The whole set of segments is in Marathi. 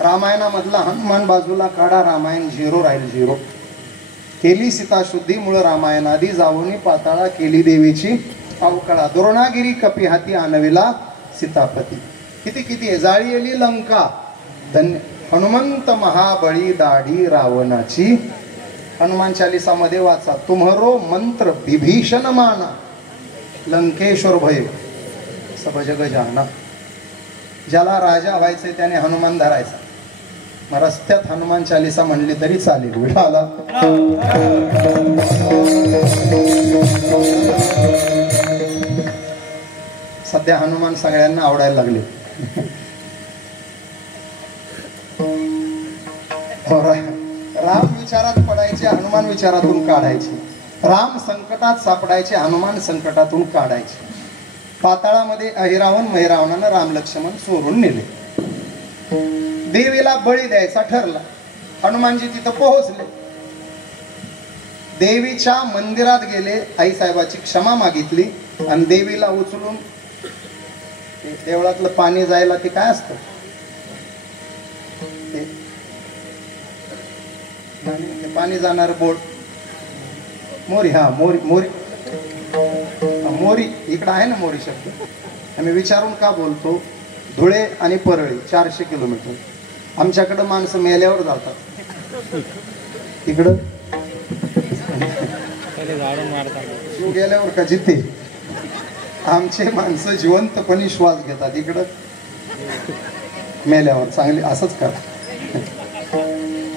रामायणामधला हनुमान बाजूला काढा, रामायण 0 राहील 0. केली सीता शुद्धीमुळे रामायणादी जावनी पाताळा केली देवीची अवकळा. द्रोणागिरी कपी हाती आणविला सीतापती. किती किती आहे. जाळी एली लंका धन्य हनुमंत महाबळी दाढी रावणाची. हनुमान चालिसामध्ये वाचा, तुम्हरो मंत्र विभीषण माना लंकेश्वर भय सब जग जाना. ज्याला राजा व्हायचे त्याने हनुमान धरायचा. मग रस्त्यात हनुमान चालिसा म्हणली तरी चालेल. विठाला सध्या हनुमान सगळ्यांना आवडायला लागले. राम विचारात पडायचे, हनुमान विचारातून काढायचे. राम संकटात सापडायचे, हनुमान संकटातून काढायचे. पाताळामध्ये अहिरावण महिरावणानं राम लक्ष्मण चोरून नेले. देवीला बळी द्यायचा ठरला. हनुमानजी तिथं पोहोचले. देवीच्या मंदिरात गेले, आईसाहेबाची क्षमा मागितली आणि देवीला उचलून देवळातलं पाणी जायला ते काय असतं ते पाणी जाणार बोट मोरी. हा मोरी मोरी मोरी इकडं आहे ना मोरी शब्द. आम्ही विचारून का बोलतो. धुळे आणि परळी 400 किलोमीटर. आमच्याकडं माणसं मेल्यावर जातात, तिकडं गेल्यावर का जिथे. आमचे माणसं जिवंतपणे श्वास घेतात, इकडं मेल्यावर. चांगली असंच करा.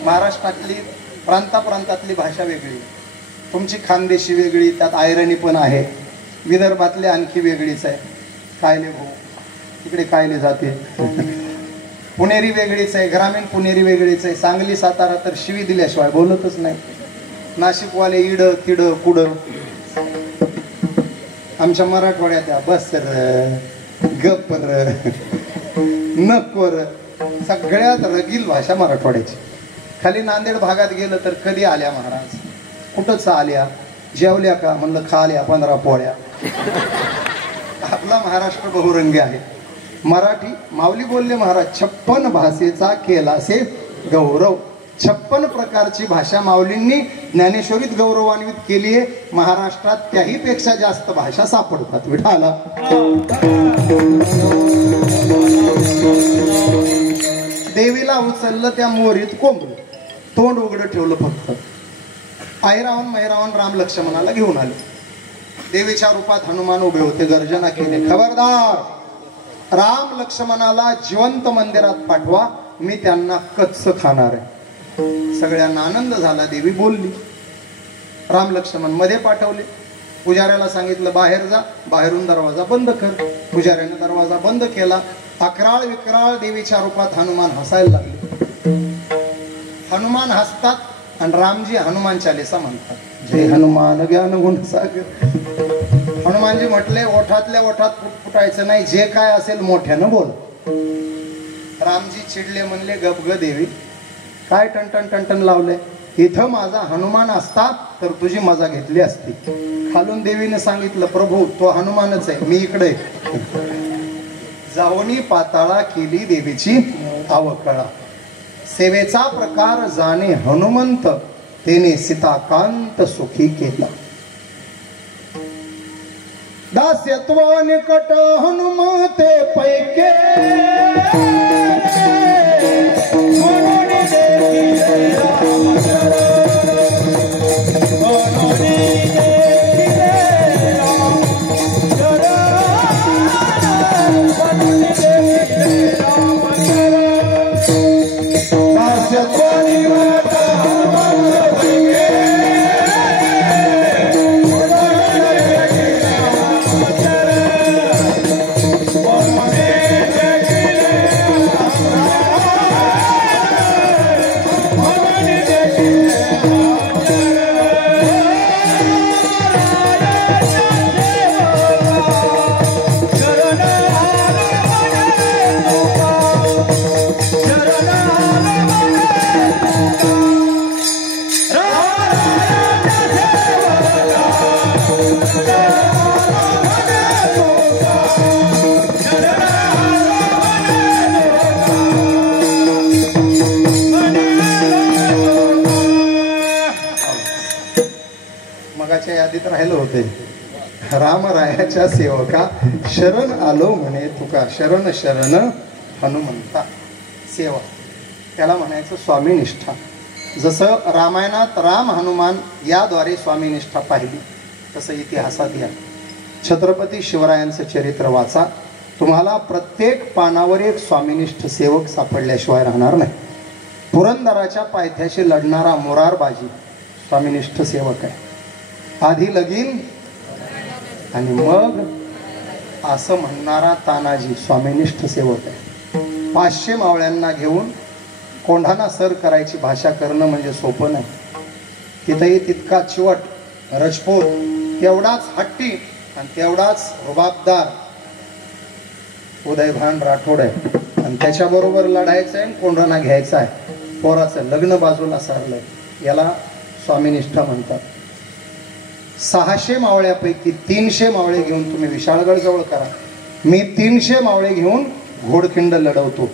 महाराष्ट्रातली प्रांतातली भाषा वेगळी, तुमची खानदेशी वेगळी, त्यात आयरणी पण आहे. विदर्भातले आणखी वेगळीच आहे. कायले भाऊ तिकडे कायले जाते. पुणेरी वेगळीच आहे, ग्रामीण पुणेरी वेगळीच आहे. सांगली सातारा तर शिवी दिल्याशिवाय बोलतच नाही. नाशिकवाले इड तिड कुड. आमच्या मराठवाड्यात बस र गप र नको र, सगळ्यात रगील भाषा मराठवाड्याची. खाली नांदेड भागात गेलं तर कधी आल्या महाराज, कुठंच आल्या, जेवल्या का म्हणलं खाल्या 15 पोळ्या. आपला महाराष्ट्र बहुरंगी आहे. मराठी माऊली बोलले महाराज, 56 भाषेचा केलासे गौरव. 56 प्रकारची भाषा माऊलींनी ज्ञानेश्वरीत गौरवान्वित केली आहे. महाराष्ट्रात त्याही पेक्षा जास्त भाषा सापडतात. विठाला देवीला उचललं, त्या मोरीत कोंबलं, तोंड उघडं ठेवलं फक्त. आईरावण महिरावण राम लक्ष्मणाला घेऊन आले. देवीच्या रूपात हनुमान उभे होते, गर्जना केले, खबरदार राम लक्ष्मणाला जिवंत मंदिरात पाठवा, मी त्यांना कच्च खाणार आहे. सगळ्यांना आनंद झाला. देवी बोलली. राम लक्ष्मण मध्ये पाठवले. पुजाऱ्याला सांगितलं बाहेर जा, बाहेरून दरवाजा बंद कर. पुजाऱ्याने दरवाजा बंद केला. अकराळ विकराळ देवीच्या रूपात हनुमान हसायला लागले. हनुमान हसतात आणि रामजी हनुमान चालिसा म्हणतात, जय हनुमान ज्ञान गुण सागर. हनुमानजी म्हटले, ओठातल्या ओठात फुटायचं नाही, जे काय असेल मोठ्यानं बोल. रामजी चिडले, म्हणले गप ग देवी, काय टनटन टनटन लावले. इथं माझा हनुमान असता तर तुझी मजा घेतली असती. खालून देवीने सांगितलं, प्रभू तो हनुमानच आहे, मी इकडे. जावनी पाताळा केली देवीची अवकळा. सेवेचा प्रकार जाणे हनुमंत, तेने सीताकांत सुखी केला. दास्यत्व निकट हनुमते पैके, काशीत राहिलं होते. रामरायाच्या सेवका शरण आलो म्हणे तुका, शरण शरण हनुमंता. सेवा त्याला म्हणायचं स्वामीनिष्ठा. जसं रामायणात राम हनुमान याद्वारे स्वामीनिष्ठा पाहिली, तसं इतिहासात या छत्रपती शिवरायांचं चरित्र वाचा. तुम्हाला प्रत्येक पानावर एक स्वामीनिष्ठ सेवक सापडल्याशिवाय राहणार नाही. पुरंदराच्या पायथ्याशी लढणारा मोरारबाजी स्वामीनिष्ठ सेवक आहे. आधी लगीन आणि मग असं म्हणणारा तानाजी स्वामीनिष्ठ सेवक आहे. 500 मावळ्यांना घेऊन कोंढाणा सर करायची भाषा करणं म्हणजे सोपं नाही. तिथंही तितका चिवट, रजपूत, तेवढाच हट्टी आणि तेवढाच रुबाबदार उदयभान राठोड आहे. आणि त्याच्याबरोबर लढायचं आहे, कोंढाणा घ्यायचा आहे. पोराचं लग्न बाजूला सारलंय, याला स्वामीनिष्ठा म्हणतात. 600 मावळ्यापैकी 300 मावळे घेऊन तुम्ही विशाळगड जवळ करा, मी 300 मावळे घेऊन घोडखिंड लढवतो.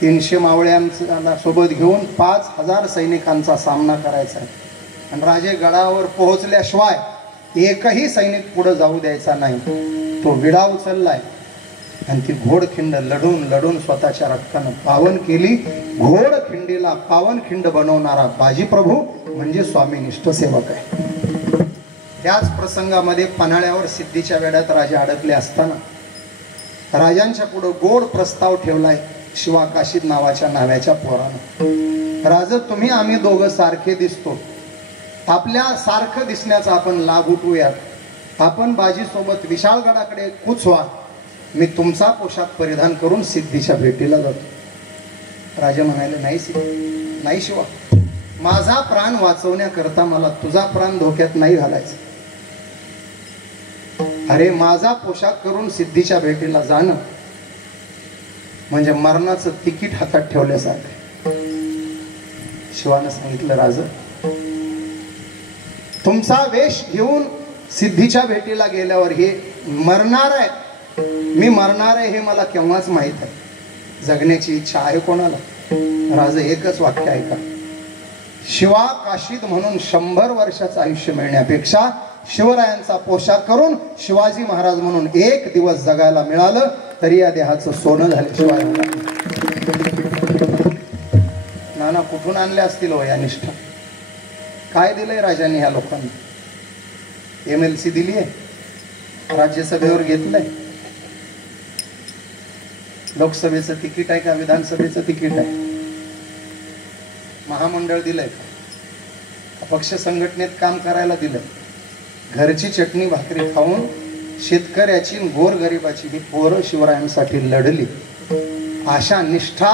300 मावळ्यांना सोबत घेऊन 5000 सैनिकांचा सामना करायचा आहे. आणि राजे गडावर पोहोचल्याशिवाय एकही सैनिक पुढे जाऊ द्यायचा नाही. तो विडा उचललाय आणि ती घोडखिंड लढून लढून स्वतःच्या रक्तानं पावन केली. घोडखिंडीला पावनखिंड बनवणारा बाजीप्रभू म्हणजे स्वामीनिष्ठ सेवक आहे. त्याच प्रसंगामध्ये पन्हाळ्यावर सिद्धीच्या वेड्यात राजे अडकले असताना राजांच्या पुढे गोड प्रस्ताव ठेवलाय शिवा काशीद नावाच्या नाव्याच्या पोरानं. राजा, तुम्ही आम्ही दोघं सारखे दिसतो, आपल्या सारखं दिसण्याचा आपण लाभ उठवूयात. आपण बाजीसोबत विशाळगडाकडे कूच व्हा, मी तुमचा पोशाख परिधान करून सिद्धीच्या भेटीला जातो. राजा म्हणाले, नाही शिवा, माझा प्राण वाचवण्याकरता मला तुझा प्राण धोक्यात नाही घालायचा. अरे, माझा पोशाख करून सिद्धीच्या भेटीला जाणं म्हणजे मरणाचं तिकीट हातात ठेवल्यासारखं. शिवानं सांगितलं, राजा, तुमचा वेश घेऊन सिद्धीच्या भेटीला गेल्यावर हे मरणार आहे, मी मरणार आहे हे मला केव्हाच माहित आहे. जगण्याची इच्छा आहे कोणाला? राजा, एकच वाक्य ऐका, शिवा काशीद म्हणून 100 वर्षाचं आयुष्य मिळण्यापेक्षा शिवरायांचा पोशाख करून शिवाजी महाराज म्हणून 1 दिवस जगायला मिळालं तरी या देहाचं सोनं झाल्याशिवाय होणार. नाना कुठून आणले असतील हो या निष्ठा? काय दिलंय राजांनी ह्या लोकांना? MLC दिली आहे, राज्यसभेवर घेतलंय, लोकसभेचं तिकीट आहे का विधानसभेचं तिकीट आहे? महामंडळ दिलंय, पक्ष संघटनेत काम करायला दिलंय. घरची चटणी भाकरी खाऊन शेतकऱ्याची गोरगरिबाची ही पोरं शिवरायांसाठी लढली. अशा निष्ठा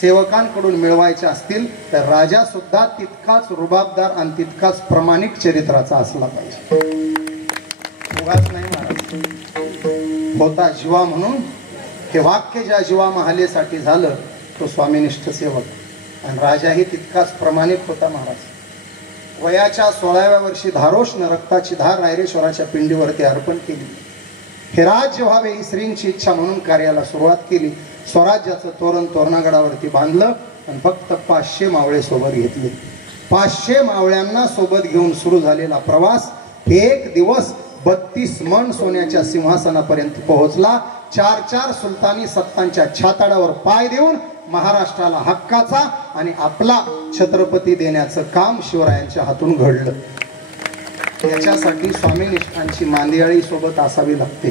सेवकांकडून मिळवायच्या असतील तर राजा सुद्धा तितकाच रुबाबदार आणि तितकाच प्रामाणिक चरित्राचा असला पाहिजे. उगाच नाही महाराज, होता जीवा म्हणून हे वाक्य ज्या जीवा महालेसाठी झालं तो स्वामीनिष्ठ सेवक. आणि राजाही तितकाच प्रामाणिक होता महाराज. वयाच्या 16व्या वर्षी धारोष्ण रक्ताची धार रायरेश्वराच्या पिंडीवरती अर्पण केली. हे राज्य व्हावे ही श्रींची इच्छा म्हणून कार्याला सुरुवात केली. स्वराज्याचं तोरण तोरणागडावरती बांधलं आणि फक्त 500 मावळे सोबत घेतले. 500 मावळ्यांना सोबत घेऊन सुरू झालेला प्रवास 1 दिवस 32 मन सोन्याच्या सिंहासनापर्यंत पोहोचला. 4 सुलतानी सत्तांच्या छाताडावर पाय देऊन महाराष्ट्राला हक्काचा आणि आपला छत्रपती देण्याचं काम शिवरायांच्या हातून घडलं. याच्यासाठी स्वामीनिष्ठांची मांदियाळी सोबत असावी लागते.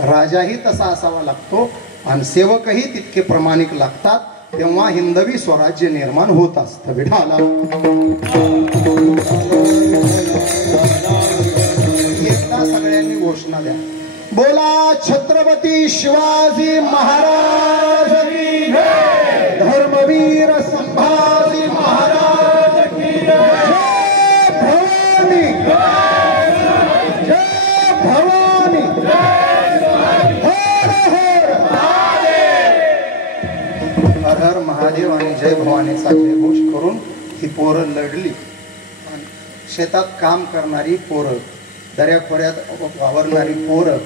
राजाही तसा असावा लागतो आणि सेवकही तितके प्रामाणिक लागतात. तेव्हा हिंदवी स्वराज्य निर्माण होत असतं. विठाला एकदा सगळ्यांनी घोषणा द्या, बोला छत्रपती शिवाजी महाराज की जय, धर्मवीर संभाजी महाराज की जय, भवानी जय, भवानी हर हर महादेव आणि जय भवानीचा जयघोष करून ही पोरं लढली. शेतात काम करणारी पोरं, दर्याखोऱ्यात वावरणारी पोरं,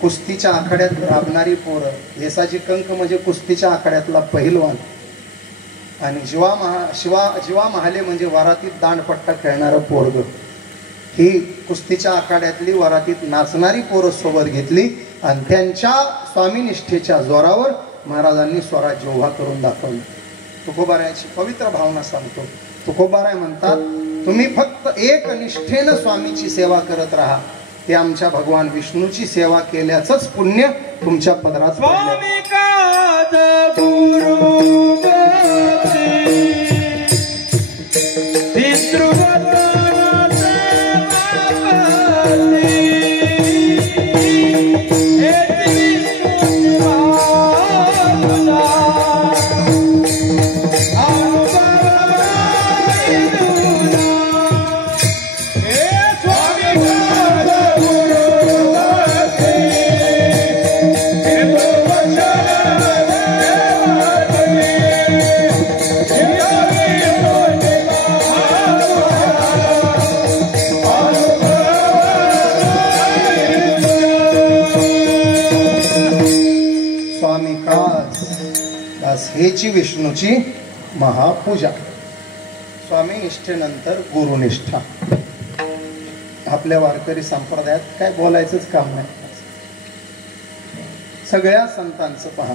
कुस्तीच्या आखाड्यात राबणारी पोरं, येसाची कंक म्हणजे कुस्तीच्या आखाड्यातला पहिलवान, आणि जीवा महाले म्हणजे वारातीत दांडपट्टा खेळणारं पोरग. ही कुस्तीच्या आखाड्यातली वरातीत नाचणारी पोरं सोबत घेतली आणि त्यांच्या स्वामीनिष्ठेच्या जोरावर महाराजांनी स्वराज्य उभा करून दाखवलं. तुकोबारायाची पवित्र भावना सांगतो. तुकोबाराय म्हणतात, तुम्ही फक्त एक निष्ठेनं स्वामीची सेवा करत राहा, ते आमच्या भगवान विष्णूची सेवा केल्याचंच पुण्य तुमच्या पदरात पडलं. हेची विष्णूची महापूजा. स्वामी निष्ठेनंतर गुरुनिष्ठा. आपल्या वारकरी संप्रदायात काय बोलायचंच काम नाही. सगळ्या संतांचं पहा,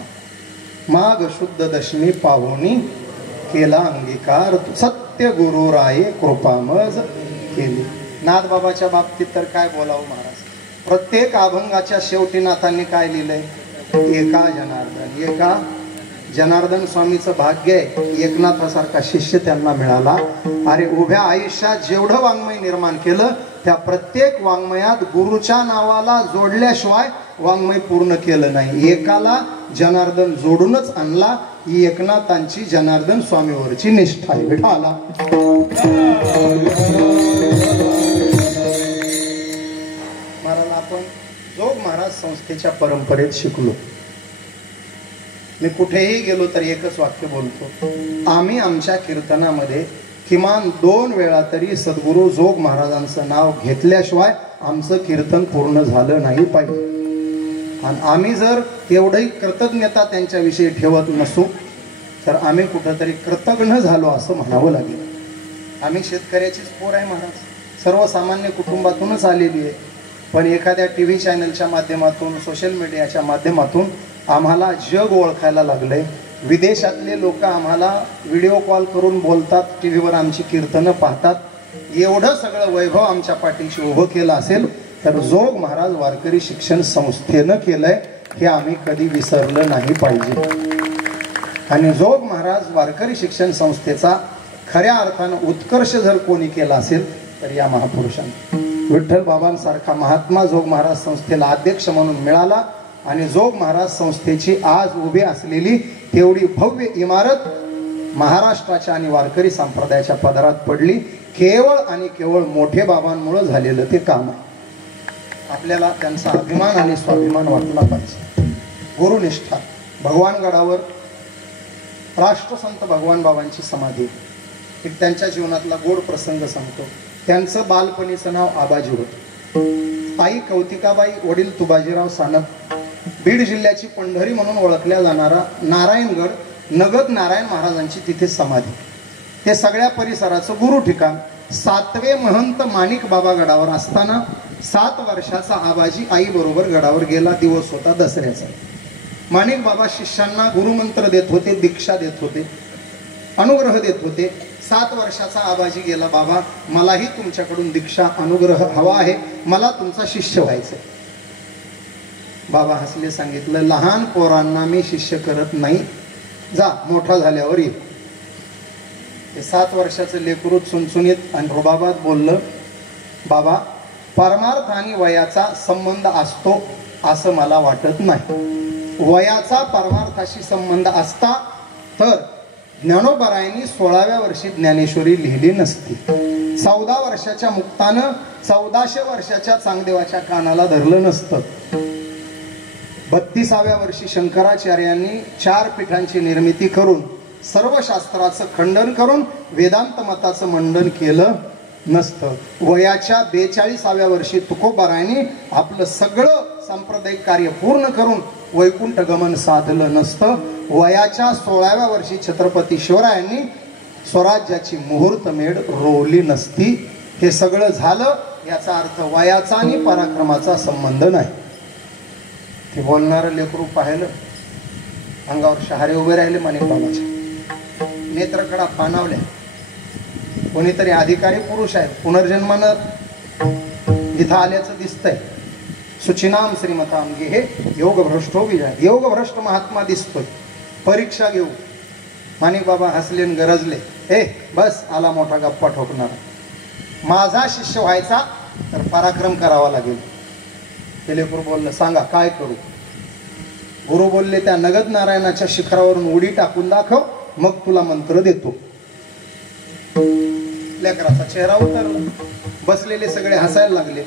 माघ शुद्ध दशमी पाहुणी केला अंगीकार, सत्य गुरु राये कृपामज केली. नाथबाबाच्या बाबतीत तर काय बोलावं महाराज. प्रत्येक अभंगाच्या शेवटी नाथांनी काय लिहिलंय, एका जनार्दन. एका जनार्दन स्वामीचं भाग्य आहे, एकनाथासारखा शिष्य त्यांना मिळाला. अरे उभ्या आयुष्यात जेवढं वाङ्मय निर्माण केलं त्या प्रत्येक वाङ्मयात गुरुच्या नावाला जोडल्याशिवाय वाङ्मय पूर्ण केलं नाही. एकाला जनार्दन जोडूनच आणला. ही एकनाथांची जनार्दन स्वामीवरची निष्ठा आहे. विठाला महाराज, आपण जोग महाराज संस्थेच्या परंपरेत शिकलो. मी कुठेही गेलो तर एकच वाक्य बोलतो, आम्ही आमच्या कीर्तनामध्ये किमान 2 वेळा तरी सद्गुरू जोग महाराजांचं नाव घेतल्याशिवाय आमचं कीर्तन पूर्ण झालं नाही पाहिजे. आणि आम्ही जर तेवढी कृतज्ञता त्यांच्याविषयी ठेवत नसू तर आम्ही कुठंतरी कृतज्ञ झालो असं म्हणावं लागेल. आम्ही शेतकऱ्याचीच पोर आहे महाराज, सर्वसामान्य कुटुंबातूनच आलेली आहे. पण एखाद्या TV चॅनलच्या माध्यमातून, सोशल मीडियाच्या माध्यमातून आम्हाला जग ओळखायला लागलंय. विदेशातले लोक आम्हाला व्हिडिओ कॉल करून बोलतात, टीव्हीवर आमची कीर्तनं पाहतात. एवढं सगळं वैभव आमच्या पाठीशी उभं केलं असेल तर जोग महाराज वारकरी शिक्षण संस्थेनं केलंय, हे आम्ही कधी विसरलं नाही पाहिजे. आणि जोग महाराज वारकरी शिक्षण संस्थेचा खऱ्या अर्थानं उत्कर्ष जर कोणी केला असेल तर या महापुरुषांनी. विठ्ठल बाबांसारखा महात्मा जोग महाराज संस्थेला अध्यक्ष म्हणून मिळाला. आणि जोग महाराज संस्थेची आज उभी असलेली तेवढी भव्य इमारत महाराष्ट्राच्या आणि वारकरी संप्रदायाच्या पदरात पडली. केवळ आणि केवळ मोठे बाबांमुळे झालेलं ते काम आहे. आपल्याला त्यांचा अभिमान आणि स्वाभिमान वाटला पाहिजे. गुरुनिष्ठा. भगवानगडावर राष्ट्रसंत भगवान बाबांची समाधी. एक त्यांच्या जीवनातला गोड प्रसंग सांगतो. त्यांचं बालपणीचं नाव आबाजी होतं. आई कौतिकाबाई, वडील तुबाजीराव सानप. बीड जिल्ह्याची पंढरी म्हणून ओळखल्या जाणारा नारायणगड, नगद नारायण महाराजांची तिथे समाधी. हे सगळ्या परिसराचं गुरु ठिकाण. 7वे महंत माणिक बाबा गडावर असताना 7 वर्षाचा आबाजी आई बरोबर गडावर गेला. दिवस होता दसऱ्याचा. माणिक बाबा शिष्यांना गुरुमंत्र देत होते, दीक्षा देत होते, अनुग्रह देत होते. 7 वर्षाचा आबाजी गेला. बाबा, मलाही तुमच्याकडून दीक्षा अनुग्रह हवा आहे, मला तुमचा शिष्य व्हायचं. बाबा हसले, सांगितलं, लहान पोरांना मी शिष्य करत नाही, जा मोठा झाल्यावर ये. ते 7 वर्षाचं लेकरू चुनचुनीत आणि रुबाबात बोललं, बाबा, परमार्थ आणि वयाचा संबंध असतो असं मला वाटत नाही. वयाचा परमार्थाशी संबंध असता तर ज्ञानोबारायांनी 16व्या वर्षी ज्ञानेश्वरी लिहिली नसती. 14 वर्षाच्या मुक्तानं 1400 वर्षाच्या चांगदेवाच्या कानाला धरलं नसतं. 32व्या वर्षी शंकराचार्यांनी 4 पीठांची निर्मिती करून सर्व शास्त्राचं खंडन करून वेदांत मताचं मंडन केलं नसतं. वयाच्या 42व्या वर्षी तुकोबारायांनी आपलं सगळं सांप्रदायिक कार्य पूर्ण करून वैकुंठ गमन साधलं नसतं. वयाच्या 16व्या वर्षी छत्रपती शिवरायांनी स्वराज्याची मुहूर्तमेढ रोवली नसती. हे सगळं झालं याचा अर्थ वयाचा आणि पराक्रमाचा संबंध नाही. ते बोलणारं लेकरू पाहिलं, अंगावर शहारे उभे राहिले माणिक बाबाच्या, नेत्रकडा पाणावल्या. कोणीतरी अधिकारी पुरुष आहे, पुनर्जन्मानं इथं आल्याचं दिसतंय. सुचिनाम श्रीमताम गे, हे योग भ्रष्टो विजय, योग भ्रष्ट महात्मा दिसतोय. परीक्षा घेऊ. माणिक बाबा हसले आणि गरजले, ए बस आला मोठा गप्पा ठोकणार. माझा शिष्य व्हायचा तर पराक्रम करावा लागेल. ते लेकरू बोललं, सांगा काय करू. गुरु बोलले, त्या नगद नारायणाच्या शिखरावरून उडी टाकून दाखव, मग तुला मंत्र देतो. लेकराचा चेहरा उतरला. बसलेले सगळे हसायला लागले.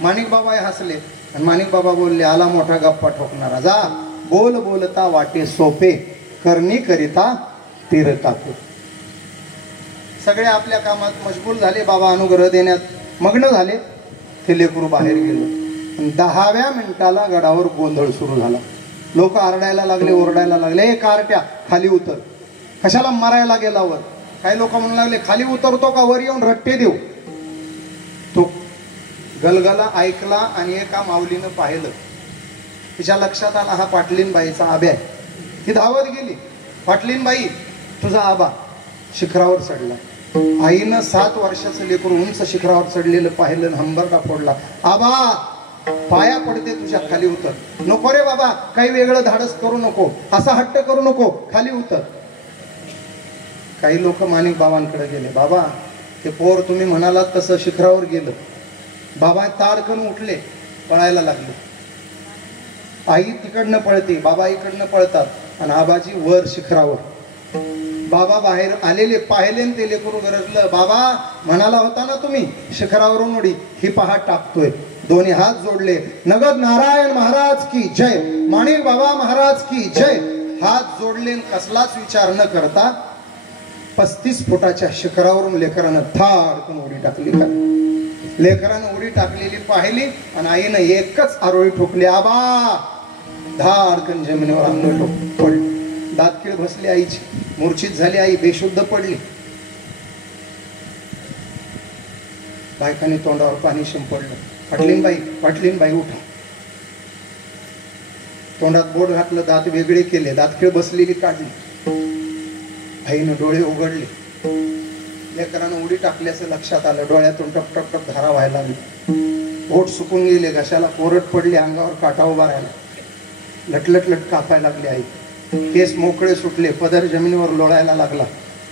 माणिक बाबा हसले आणि माणिक बाबा बोलले, आला मोठा गप्पा ठोकणारा, जा बोल बोलता वाटे सोपे, करणी करिता तीर टाके. सगळे आपल्या कामात मशगूल झाले. बाबा अनुग्रह देण्यात मग्न झाले. ते लेकरू बाहेर गेलो. 10व्या मिनिटाला गडावर गोंधळ सुरू झाला. लोक आरडायला लागले, ओरडायला लागले, ए कारट्या खाली उतर, कशाला मारायला गेला वर. काही लोक म्हणू लागले, खाली उतरतो का वर येऊन रट्टे देऊ. तो गलगला ऐकला आणि एका माऊलीनं पाहिलं. तिच्या लक्षात आला, हा पाटलीनबाईचा आबा आहे. ती धावत गेली, पाटलीनबाई तुझा आबा शिखरावर चढला. आईनं 7 वर्षाचं लेकरू उंच शिखरावर चढलेलं पाहिलं, हंबरडा फोडला. आबा पाया पडते तुझ्या, खाली उतर. नको रे बाबा, काही वेगळं धाडस करू नको, असा हट्ट करू नको, खाली उतर. काही लोक माणिक बाबांकडे गेले. बाबा ते पोर तुम्ही म्हणालात तसं शिखरावर गेलं. बाबा ताडकन उठले, पळायला लागले. आई तिकडनं पळते, बाबा इकडनं पळतात आणि आबाजी वर शिखरावर. बाबा बाहेर आलेले पाहिले, ते लेकरू गरजलं, बाबा म्हणाला होता ना तुम्ही शिखरावरून उडी, ही पहा टाकतोय. दोन्ही हात जोडले, नगद नारायण महाराज की जय, माणिक बाबा महाराज की जय. हात जोडले, कसलाच विचार न करता 35 फुटाच्या शिखरावरून लेकरानं थाडकन उडी टाकली. का लेकरानं उडी टाकलेली पाहिली आणि आईनं एकच आरोळी ठोकली. आबा धाडकन जमिनीवर अंग पडली. दातखिळ बसली आईची, मूर्छित झाली आई, बेशुद्ध पडली. बायकांनी तोंडावर पाणी शिंपडलं. पाटलीनबाई, पाटलीनबाई उठा. तोंडात बोट घातलं, दात वेगळे केले, दातखिळ बसलेली काढली. आईनं डोळे उघडले. लेकरानं उडी टाकल्याचं लक्षात आलं. डोळ्यातून टप टप टप धारा व्हायला लागली. ओठ सुकून गेले, घशाला कोरड पडली, अंगावर काटा उभा राहिला. लटलट लट कापायला लागली आई. केस मोकळे सुटले, पदर जमिनीवर लोळायला लागला.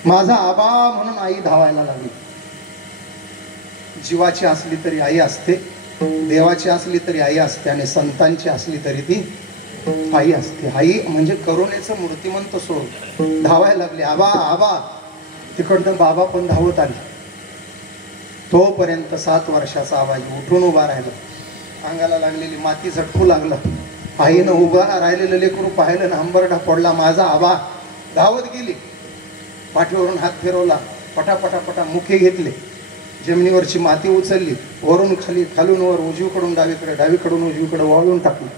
माझा आबा म्हणून आई धावायला लागली. जीवाची असली तरी आई असते, देवाची असली तरी आई असते आणि संतांची असली तरी ती आई असते. आई म्हणजे करुणेचं मूर्तिमंत स्वरूप. धावायला लागली, आबा आबा. तिकडनं बाबा पण धावत आले. तोपर्यंत 7 वर्षाचा आबाजी उठून उभा राहिला. अंगाला लागलेली माती झटकू लागला. आईनं उभा राहिलेलं लेकरू पाहिलं ना, हंबरडा फोडला. माझा आबा धावत गेली. पाठीवरून हात फिरवला, पटापटापटा मुखे घेतले, जमिनीवरची माती उचलली, वरून खाली, खालून वर, उजवीकडून डावीकडे, डावीकडून उजवीकडे वाळून टाकली.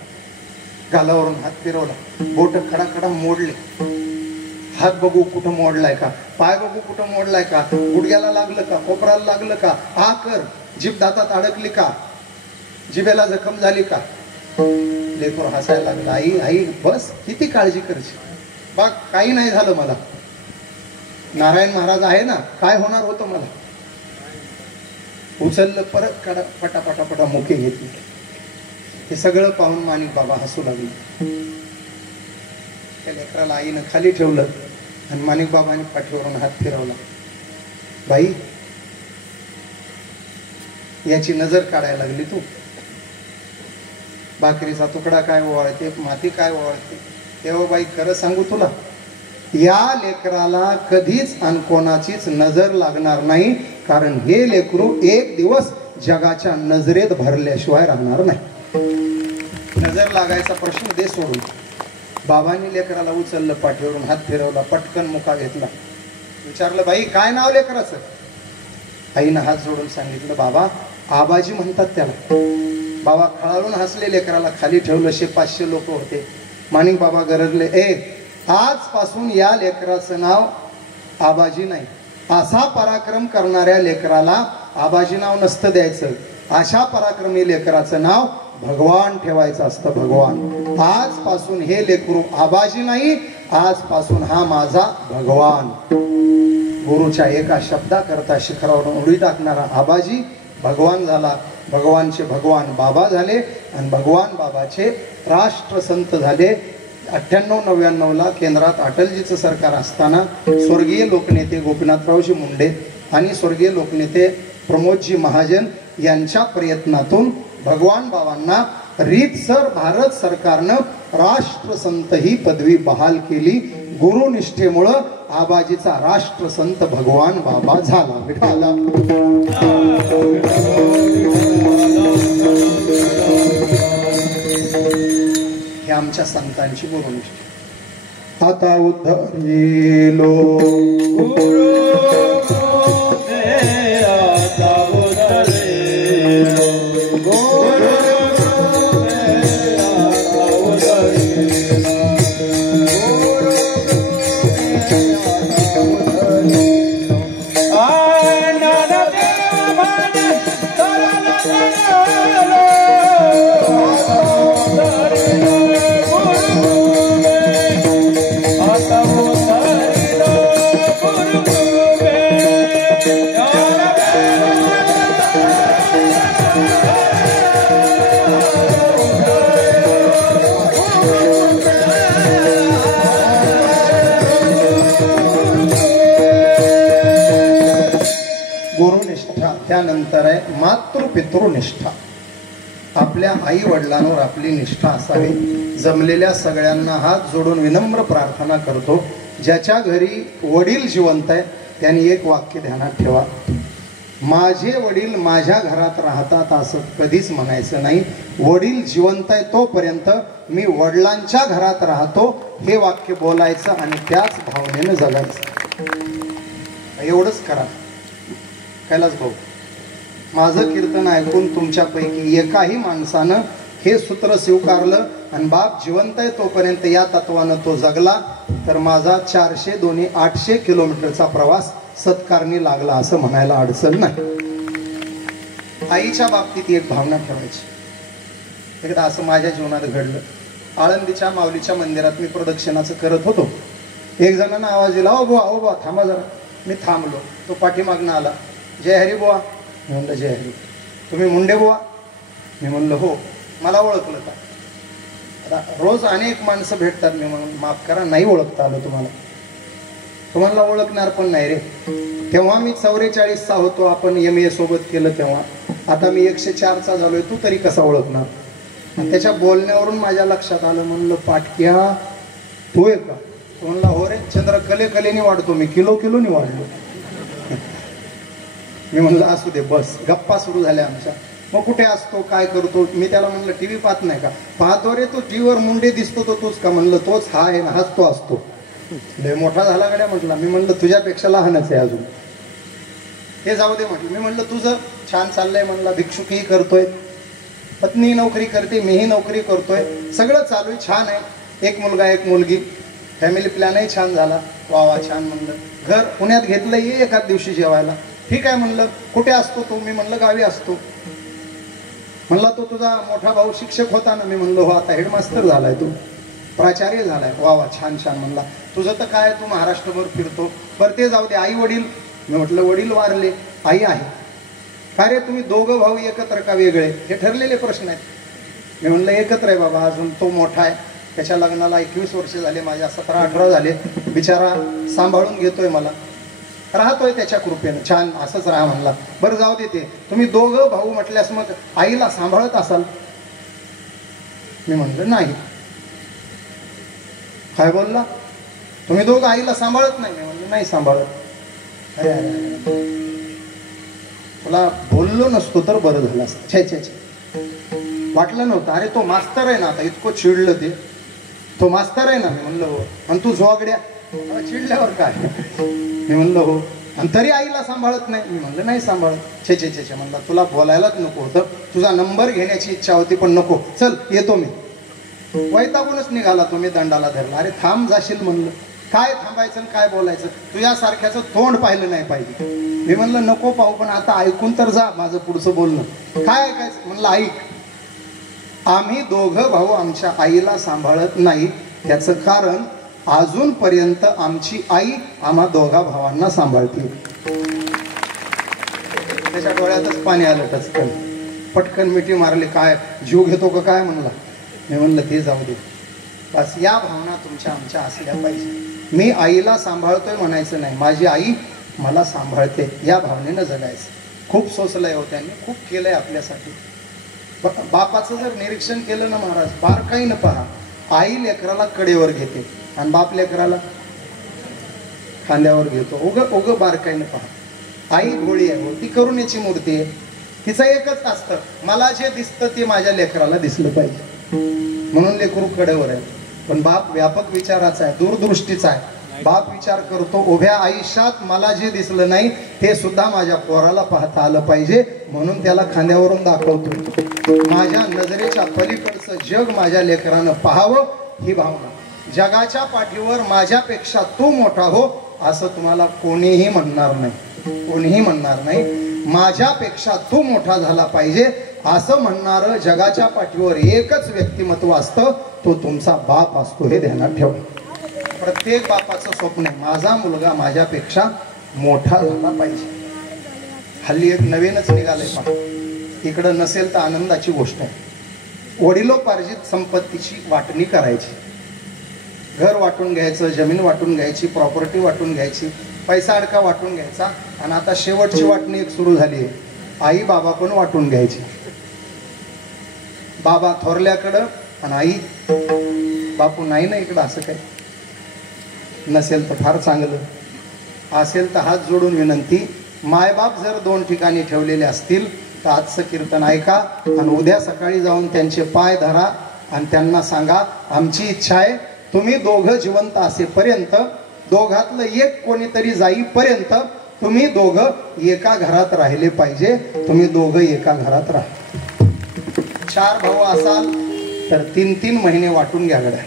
गालावरून हात फिरवला, बोट खडाखडा मोडले. हात बघू कुठं मोडलाय का, पाय बघू कुठं मोडलाय का, गुडघ्याला लागलं का, कोपराला लागलं का, हा कर, जीभ दातात अडकली का, जिभेला जखम झाली का. लेकरू हसायला लागला. आई आई बस, किती काळजी करशी, बघ काही नाही झालं मला. नारायण महाराज आहे ना, काय होणार होतं मला. उचललं, परत काढा, पटापटापटा मुके घेतली. हे सगळं पाहून माणिक बाबा हसू लागले. त्या लेकराला आईनं खाली ठेवलं आणि माणिक बाबांनी पाठीवरून हात फिरवला. बाई याची नजर काढायला लागली तू. भाकरीचा तुकडा काय ओवाळते, माती काय ओवाळते. तेव्हा बाई खरं सांगू तुला, या लेकराला कधीच आणि कोणाचीच नजर लागणार नाही, कारण हे लेकरू एक दिवस जगाच्या नजरेत भरल्याशिवाय राहणार नाही. नजर लागायचा प्रश्न दे सोडून. बाबांनी लेकराला उचललं, पाठीवरून हात फिरवला, पटकन मुका घेतला. विचारलं, बाई काय नाव लेकराचं. आईनं हात जोडून सांगितलं, बाबा आबाजी म्हणतात त्याला. बाबा खळाळून हसले, लेकराला खाली ठेवलं. 500 लोक होते. माणिक बाबा गरजले, आजपासून या लेकराचं नाव आबाजी नाही, असा पराक्रम करणाऱ्या लेकराला आबाजी नाव नसतं द्यायचं. अशा पराक्रमी लेकराचं नाव भगवान ठेवायचं असतं. भगवान. आजपासून हे लेकरू आबाजी नाही, आजपासून हा माझा भगवान. गुरुच्या एका शब्दाकरता शिखरावर उडी टाकणारा आबाजी भगवान झाला. भगवानचे भगवान बाबा झाले आणि भगवान बाबाचे राष्ट्रसंत झाले. 98-99 केंद्रात अटलजीचं सरकार असताना स्वर्गीय लोकनेते गोपीनाथरावजी मुंडे आणि स्वर्गीय लोकनेते प्रमोदजी महाजन यांच्या प्रयत्नातून भगवान बाबांना रीतसर भारत सरकारनं राष्ट्रसंत ही पदवी बहाल केली. गुरुनिष्ठेमुळं आबाजीचा राष्ट्रसंत भगवान बाबा झाला. विठाला हे आमच्या संतांची गुरुनिष्ठा. आता उद्धरिलो त्यानंतर आहे मातृपितृनिष्ठा. आपल्या आई वडिलांवर आपली निष्ठा असावी. जमलेल्या सगळ्यांना हात जोडून विनम्र प्रार्थना करतो, ज्याच्या घरी वडील जिवंत आहे त्यांनी एक वाक्य ध्यानात ठेवा. माझे वडील माझ्या घरात राहतात असं कधीच म्हणायचं नाही. वडील जिवंत आहे तोपर्यंत मी वडिलांच्या घरात राहतो हे वाक्य बोलायचं आणि त्याच भावनेनं जगायचं. एवढंच करा. कैलास भाऊ, माझं कीर्तन ऐकून तुमच्यापैकी एकाही माणसानं हे सूत्र स्वीकारलं आणि बाप जिवंत आहे तोपर्यंत या तत्वानं तो जगला तर माझा 400-800 किलोमीटरचा प्रवास सत्कारणी लागला असं म्हणायला अडचण नाही. आईच्या बाबतीत एक भावना ठेवायची. एकदा असं माझ्या जीवनात घडलं. आळंदीच्या माऊलीच्या मंदिरात मी प्रदक्षिणाचं करत होतो. एक जणांना आवाज दिला, ओ बुवा थांबा जरा. मी थांबलो. तो पाठीमागनं आला, जय हरी बुवा. मी म्हणलं जय हरी. तुम्ही मुंडे बुवा? मी म्हणलं हो. मला ओळखलं का? आता रोज अनेक माणसं भेटतात. मी म्हणून माफ करा नाही ओळखता आलं तुम्हाला. तुम्हाला ओळखणार पण नाही रे. तेव्हा मी 44चा होतो, आपण MA सोबत केलं तेव्हा. आता मी 104चा झालोय, तू तरी कसा ओळखणार? आणि त्याच्या बोलण्यावरून माझ्या लक्षात आलं. म्हणलं पाटक्या तू आहे का? तो म्हणला हो रे, चंद्र कलेने वाढतो मी, किलोनी वाढलो. मी म्हणलं असू दे बस. गप्पा सुरू झाल्या आमच्या. मग कुठे असतो, काय करतो? मी त्याला म्हणलं टीव्ही पाहत नाही का? पाहतो रे. तो टीव्हीवर मुंडे दिसतो तो तूच का? म्हणलं तोच हा आहे ना, हाच तो असतो. लय मोठा झाला गड्या म्हटला. मी म्हणलं तुझ्यापेक्षा लहानच आहे अजून. हे जाऊ दे म्हटलं. मी म्हणलं तुझं छान चाललंय म्हणला. भिक्षुकही करतोय, पत्नी नोकरी करते, मीही नोकरी करतोय, सगळं चालू आहे, छान आहे. एक मुलगा एक मुलगी, फॅमिली प्लॅनही छान झाला. वा छान. म्हणलं घर पुण्यात घेतलं, ये एखाद दिवशी जेवायला. ठीक आहे म्हणलं. कुठे असतो तो? मी म्हणलं गावी असतो. म्हणला तो तुझा मोठा भाऊ शिक्षक होता ना? मी म्हणलं हो. आता हेडमास्टर झालाय, तू प्राचार्य झालाय. वा छान. म्हणला तुझं तर काय, तू महाराष्ट्रभर फिरतो. बरं ते जाऊ दे. आई वडील? मी म्हटलं वडील वारले, आई आहे. का रे तुम्ही दोघं भाऊ एकत्र का वेगळे? हे ठरलेले प्रश्न आहेत. मी म्हणलं एकत्र आहे बाबा. अजून तो मोठा आहे, त्याच्या लग्नाला 21 वर्ष झाले, माझ्या 17-18 झाले. बिचारा सांभाळून घेतोय मला, राहतोय त्याच्या कृपेनं. छान, असंच राहा म्हणला. बरं जाऊ दे. ते तुम्ही दोघं भाऊ म्हटल्यास मग आईला सांभाळत असाल? मी म्हणलं नाही. काय बोलला? तुम्ही दोघं आईला सांभाळत नाही? मी म्हणलं नाही सांभाळत. अरे तुला बोललो नसतो तर बरं झालं असतं. छे वाटलं नव्हतं. अरे तो मास्तर आहे ना, आता इतकं चिडलं ते. तो मास्तर आहे ना? मी म्हणलं हो. आणि तू झोगड्या चिडल्यावर काय? मी म्हणलं हो. आणि तरी आईला सांभाळत नाही? मी म्हणलं नाही सांभाळत. छे म्हणला तुला बोलायलाच नको होतं. तुझा नंबर घेण्याची इच्छा होती पण नको. चल येतो मी. वैतागूनच निघाला तो. मी दंडाला धरला. अरे थांब जाशील म्हणलं. काय थांबायचं काय बोलायचं? तुझ्यासारख्याचं तोंड पाहिलं नाही पाहिजे. मी म्हणलं नको पाहू, पण आता ऐकून तर जा माझं पुढचं बोलणं. काय ऐकायचं? म्हणलं ऐक. आम्ही दोघं भाऊ आमच्या आईला सांभाळत नाही, त्याचं कारण अजूनपर्यंत आमची आई आम्हा दोघा भावांना सांभाळते. त्याच्या डोळ्यातच पाणी आलं टचकन. पटकन मिठी मारली. काय जीव घेतो का काय म्हणला. मी म्हणलं ते जाऊ दे, बस या भावना तुमच्या आमच्या असल्या पाहिजे. मी आईला सांभाळतोय म्हणायचं नाही, माझी आई मला सांभाळते या भावनेनं जगायचं. खूप सोसलंय हो त्यांनी, खूप केलंय आपल्यासाठी. बापाचं जर निरीक्षण केलं ना महाराज, बारकाईनं पहा. आई लेकराला कडेवर घेते आणि बाप लेकराला खांद्यावर घेतो. ओग बारकाईनं पहा. आई भोळी आहे, ती करुणेची मूर्ती आहे. तिचं एकच असतं, मला जे दिसतं ते माझ्या लेकराला दिसलं पाहिजे, म्हणून लेकरू कडेवर आहे. पण बाप व्यापक विचाराचा आहे, दूरदृष्टीचा आहे. बाप विचार करतो उभ्या आयुष्यात मला जे दिसलं नाही ते सुद्धा माझ्या पोराला पाहता आलं पाहिजे, म्हणून त्याला खांद्यावरून दाखवतो. माझ्या नजरेच्या पलीकडचं जग माझ्या लेकरानं पाहावं ही भावना. जगाच्या पाठीवर माझ्यापेक्षा तू मोठा हो असं तुम्हाला कोणीही म्हणणार नाही, कोणीही म्हणणार नाही. माझ्यापेक्षा तू मोठा झाला पाहिजे असं म्हणणारं जगाच्या पाठीवर एकच व्यक्तिमत्व असतं, तो तुमचा बाप असतो. हे ध्यानात ठेवा. प्रत्येक बापाचं स्वप्न आहे माझा मुलगा माझ्यापेक्षा मोठा झाला पाहिजे. हल्ली एक नवीनच निघालंय पहा. इकडं नसेल तर आनंदाची गोष्ट आहे. वडिलोपार्जित संपत्तीची वाटणी करायची. घर वाटून घ्यायचं, जमीन वाटून घ्यायची, प्रॉपर्टी वाटून घ्यायची, पैसा अडका वाटून घ्यायचा. आणि आता शेवटची वाटणी एक सुरू झाली आहे, आई बाबा पण वाटून घ्यायची. बाबा थोरल्याकडं आणि आई बापू नाही ना इकडं. असं काही नसेल तर फार चांगलं, असेल तर हात जोडून विनंती, मायबाप जर 2 ठिकाणी ठेवलेले असतील तर आजचं कीर्तन ऐका आणि उद्या सकाळी जाऊन त्यांचे पाय धरा आणि त्यांना सांगा आमची इच्छा आहे तुम्ही दोघं जिवंत असेपर्यंत, दोघातलं एक कोणीतरी जाईपर्यंत तुम्ही दोघं एका घरात राहिले पाहिजे. तुम्ही दोघं एका घरात राहा. 4 भाऊ असाल तर 3-3 महिने वाटून घ्या गड्या,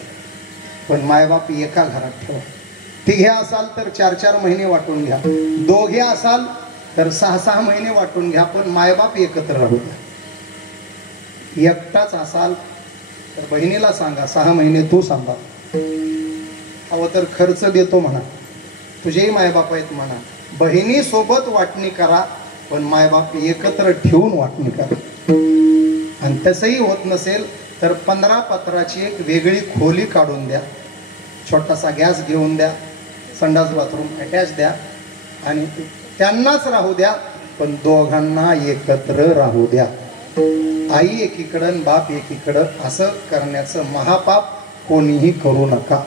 पण मायबाप एका घरात ठेवा. तिघे असाल तर 4-4 महिने वाटून घ्या. दोघे असाल तर 6-6 महिने वाटून घ्या, पण मायबाप एकत्र राहू द्या. एकटाच असाल तर बहिणीला सांगा 6 महिने तू सांभाळ. हवं तर खर्च देतो म्हणा, तुझेही मायबाप आहेत म्हणा. बहिणी सोबत वाटणी करा, पण मायबाप एकत्र ठेवून वाटणी करा. आणि तसंही होत नसेल तर 15 पत्राची एक वेगळी खोली काढून द्या. छोटासा गॅस घेऊन द्या, संडास बाथरूम अटॅच द्या आणि त्यांनाच राहू द्या, पण दोघांना एकत्र राहू द्या. आई एकीकडं बाप एकीकडं असं करण्याचं महापाप कोणीही करू नका.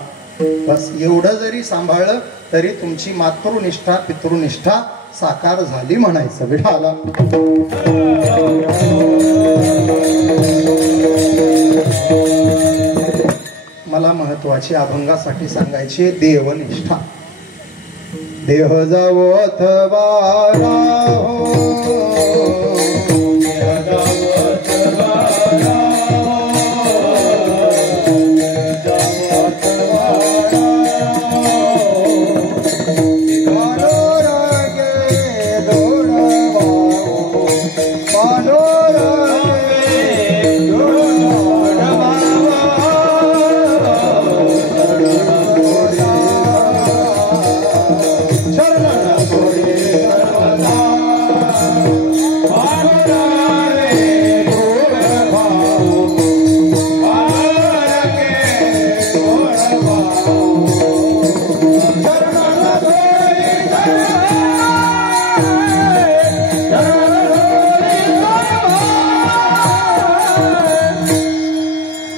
बस एवढं जरी सांभाळलं तरी तुमची मातृनिष्ठा पितृनिष्ठा साकार झाली म्हणायचं. विठाला मला महत्वाची अभंगासाठी सांगायची देवनिष्ठा. देह जावत बारा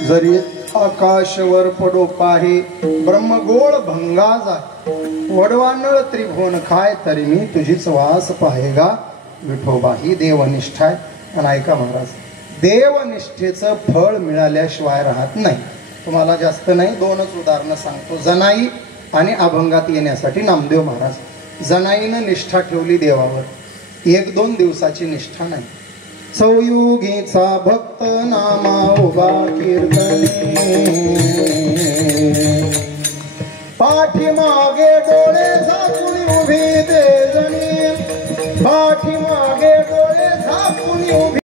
जरी आकाशवर पडो पाहे ब्रह्मगोळ भंगा जाय, वडवानळ त्रिभुवन खाय तरी मी तुझीच वास पाहेगा. विठोबा ही देवनिष्ठा आहे. आणि ऐका महाराज, देवनिष्ठेचं फळ मिळाल्याशिवाय राहत नाही. तुम्हाला जास्त नाही, 2च उदाहरणं सांगतो. जनाई आणि अभंगात येण्यासाठी नामदेव महाराज. जनाईनं निष्ठा ठेवली देवावर, 1-2 दिवसाची निष्ठा नाही. सौयुगीचा भक्त नामा उभा कीर्तनी, पाठीमागे डोळे